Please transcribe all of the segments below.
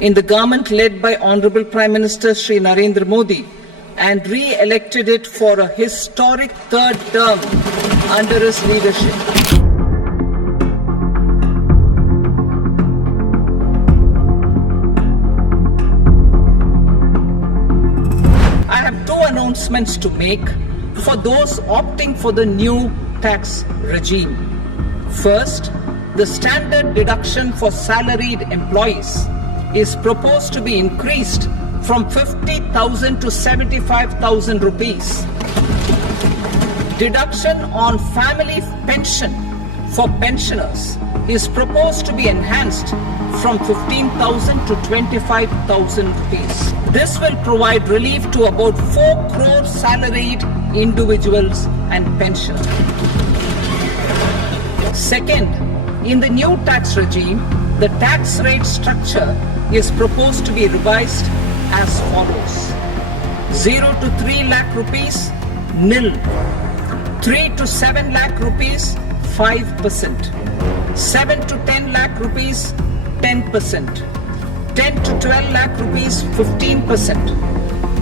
in the government led by Honorable Prime Minister Shri Narendra Modi and re-elected it for a historic third term under his leadership. I have two announcements to make for those opting for the new tax regime. First, the standard deduction for salaried employees is proposed to be increased from 50,000 to 75,000 rupees. Deduction on family pension for pensioners is proposed to be enhanced from 15,000 to 25,000 rupees. This will provide relief to about 4 crore salaried individuals and pensioners. Second, in the new tax regime, the tax rate structure is proposed to be revised as follows. 0 to 3 lakh rupees, nil. 3 to 7 lakh rupees, 5%. 7 to 10 lakh rupees, 10%. 10 to 12 lakh rupees, 15%.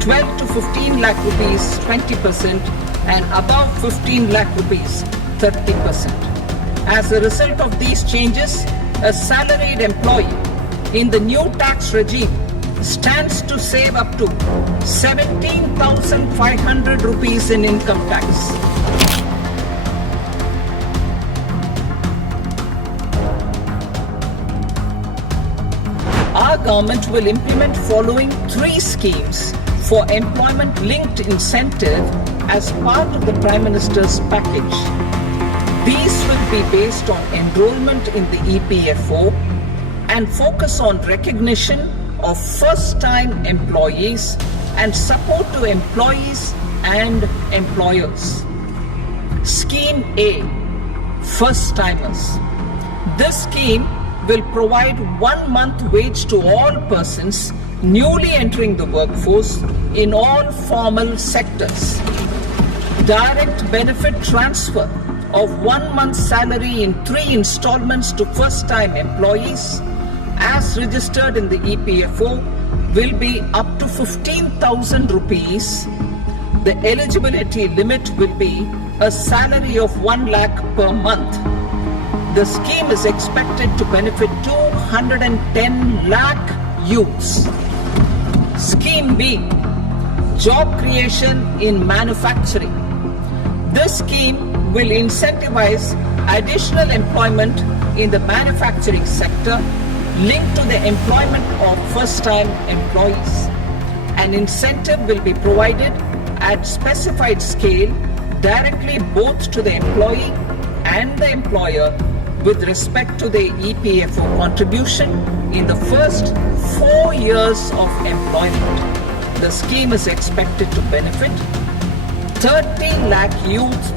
12 to 15 lakh rupees, 20%. And above 15 lakh rupees, 30%. As a result of these changes, a salaried employee in the new tax regime stands to save up to 17,500 rupees in income tax. Our government will implement following 3 schemes for employment-linked incentive as part of the Prime Minister's package. These will be based on enrollment in the EPFO and focus on recognition of first-time employees and support to employees and employers. Scheme A, first-timers. This scheme will provide 1 month wage to all persons newly entering the workforce in all formal sectors. Direct benefit transfer of 1 month's salary in 3 installments to first-time employees as registered in the EPFO will be up to 15,000 rupees. The eligibility limit will be a salary of 1 lakh per month. The scheme is expected to benefit 210 lakh youths. Scheme B, job creation in manufacturing. This scheme will incentivize additional employment in the manufacturing sector linked to the employment of first-time employees. An incentive will be provided at specified scale directly both to the employee and the employer with respect to the EPFO contribution in the first 4 years of employment. The scheme is expected to benefit 30 lakh youth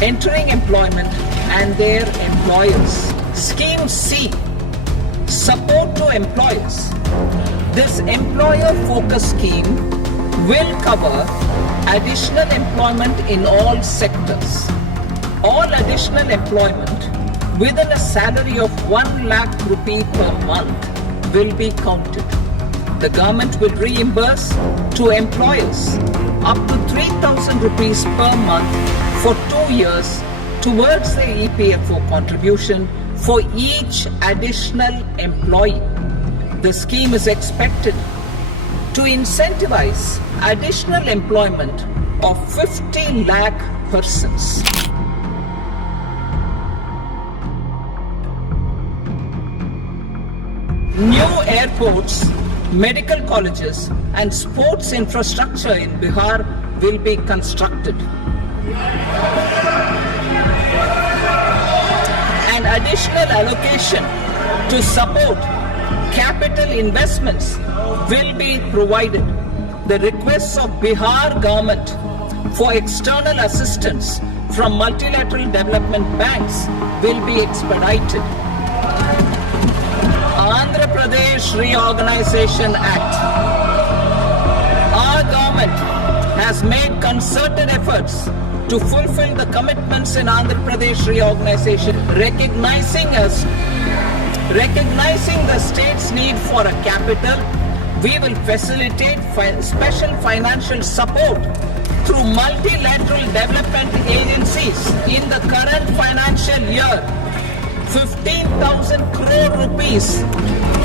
entering employment and their employers. Scheme C, support to employers. This employer-focused scheme will cover additional employment in all sectors. All additional employment within a salary of 1 lakh rupee per month will be counted. The government will reimburse to employers up to 3,000 rupees per month for 2 years towards the EPFO contribution for each additional employee. The scheme is expected to incentivize additional employment of 50 lakh persons. New airports, medical colleges and sports infrastructure in Bihar will be constructed. An additional allocation to support capital investments will be provided. The requests of Bihar government for external assistance from multilateral development banks will be expedited. Andhra Pradesh Reorganization Act. Our government has made concerted efforts to fulfill the commitments in Andhra Pradesh Reorganization, recognizing us Recognizing the state's need for a capital, we will facilitate special financial support through multilateral development agencies. In the current financial year, 15,000 crore rupees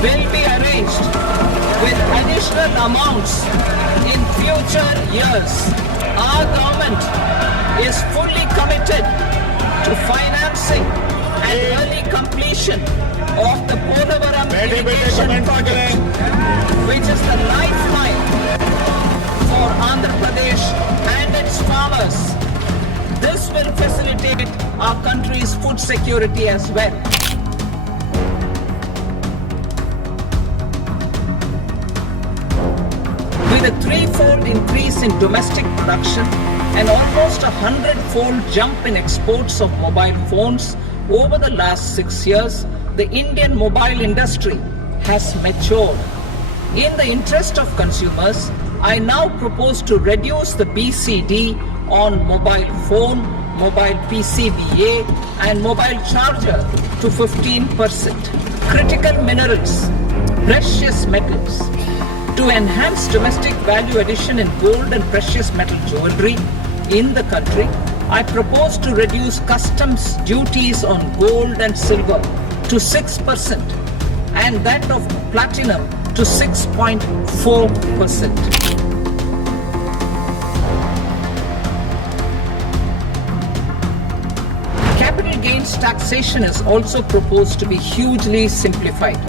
will be arranged with additional amounts in future years. Our government is fully committed to financing and early completion of the Polavaram irrigation project, which is the lifeline for Andhra Pradesh and its farmers. This will facilitate our country's food security as well. With a threefold increase in domestic production and almost 100-fold jump in exports of mobile phones over the last 6 years, the Indian mobile industry has matured. In the interest of consumers, I now propose to reduce the BCD on mobile phone, mobile PCBA and mobile charger to 15%. Critical minerals, precious metals. To enhance domestic value addition in gold and precious metal jewelry in the country, I propose to reduce customs duties on gold and silver to 6% and that of platinum to 6.4%. Capital gains taxation is also proposed to be hugely simplified.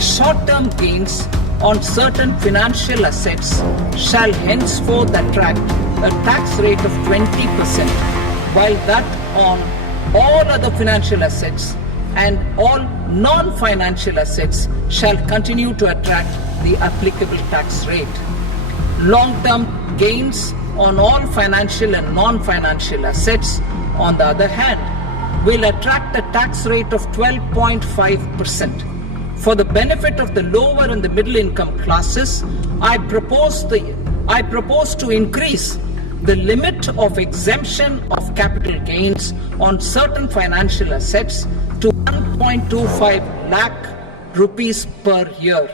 Short-term gains on certain financial assets shall henceforth attract a tax rate of 20%, while that on all other financial assets and all non-financial assets shall continue to attract the applicable tax rate. Long-term gains on all financial and non-financial assets, on the other hand, will attract a tax rate of 12.5%. For the benefit of the lower and the middle income classes, I propose to increase the limit of exemption of capital gains on certain financial assets to 1.25 lakh rupees per year.